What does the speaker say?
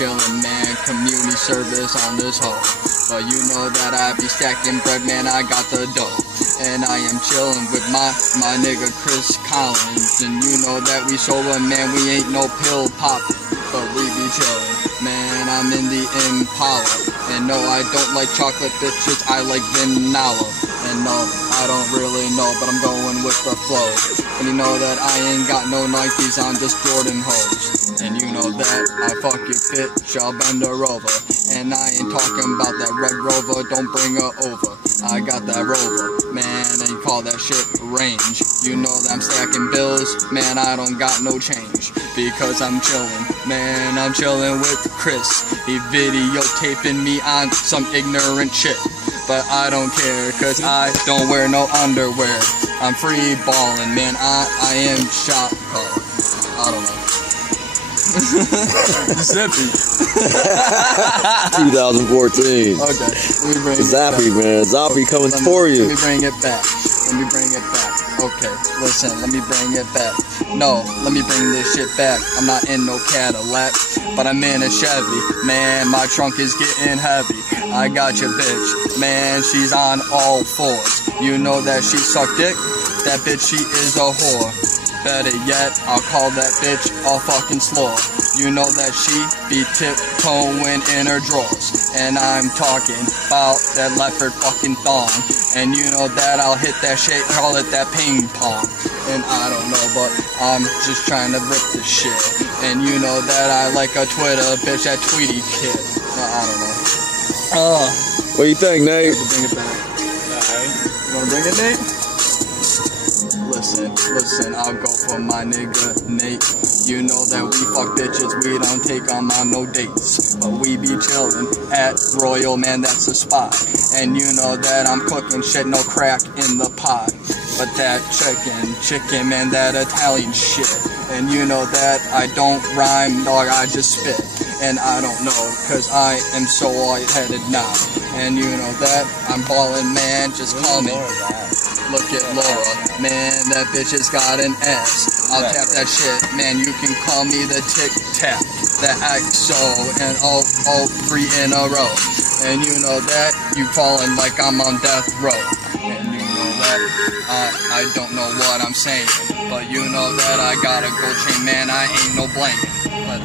chillin', man, community service on this hoe. But you know that I be stacking bread, man, I got the dough. And I am chillin' with my nigga Chris Collins. And you know that we sober, man, we ain't no pill poppin', but we be chillin', man, I'm in the Impala. And no, I don't like chocolate bitches, I like vanilla. And no, I don't really know, but I'm going with the flow. And you know that I ain't got no Nikes, I'm just Jordan hoes. And you know that I fuck your bitch, I'll bend her over. And I ain't talking about that Red Rover, don't bring her over. I got that Rover, man, and you call that shit range. You know that I'm stacking bills, man, I don't got no change. Because I'm chillin', man, I'm chillin' with Chris. He videotaping me on some ignorant shit. But I don't care, cause I don't wear no underwear. I'm free ballin', man, I am shot call. I don't know. Zippy. 2014. Okay, let me bring Zappy, it back. man. Zappy coming for you. Let me bring it back. Let me bring it back. Okay, listen, let me bring it back. No, let me bring this shit back. I'm not in no Cadillac, but I'm in a Chevy. Man, my trunk is getting heavy. I got your bitch, man, she's on all fours. You know that she suck dick? That bitch, she is a whore. Better yet, I'll call that bitch a fucking slore. You know that she be tiptoeing in her drawers. And I'm talking about that leopard fucking thong. And you know that I'll hit that shit, call it that ping pong. And I don't know, but I'm just trying to rip this shit. And you know that I like a Twitter bitch, that Tweety kid. I don't know. What do you think, Nate? Bring it back. Alright. You wanna bring it, Nate? Listen, I'll go for my nigga Nate. You know that we fuck bitches, we don't take them on no dates. But we be chillin' at Royal, man, that's a spot. And you know that I'm cooking shit, no crack in the pot. But that chicken, man, that Italian shit. And you know that I don't rhyme, dog, I just spit. And I don't know, cause I am so lightheaded now. And you know that I'm ballin', man, just call me. Look at Laura, man, that bitch has got an S. I'll tap that shit, man, you can call me the Tic Tac, the XO, and all 3 in a row. And you know that you fallin' like I'm on death row. And you know that I don't know what I'm saying, but you know that I got a gold chain, man, I ain't no blanket. But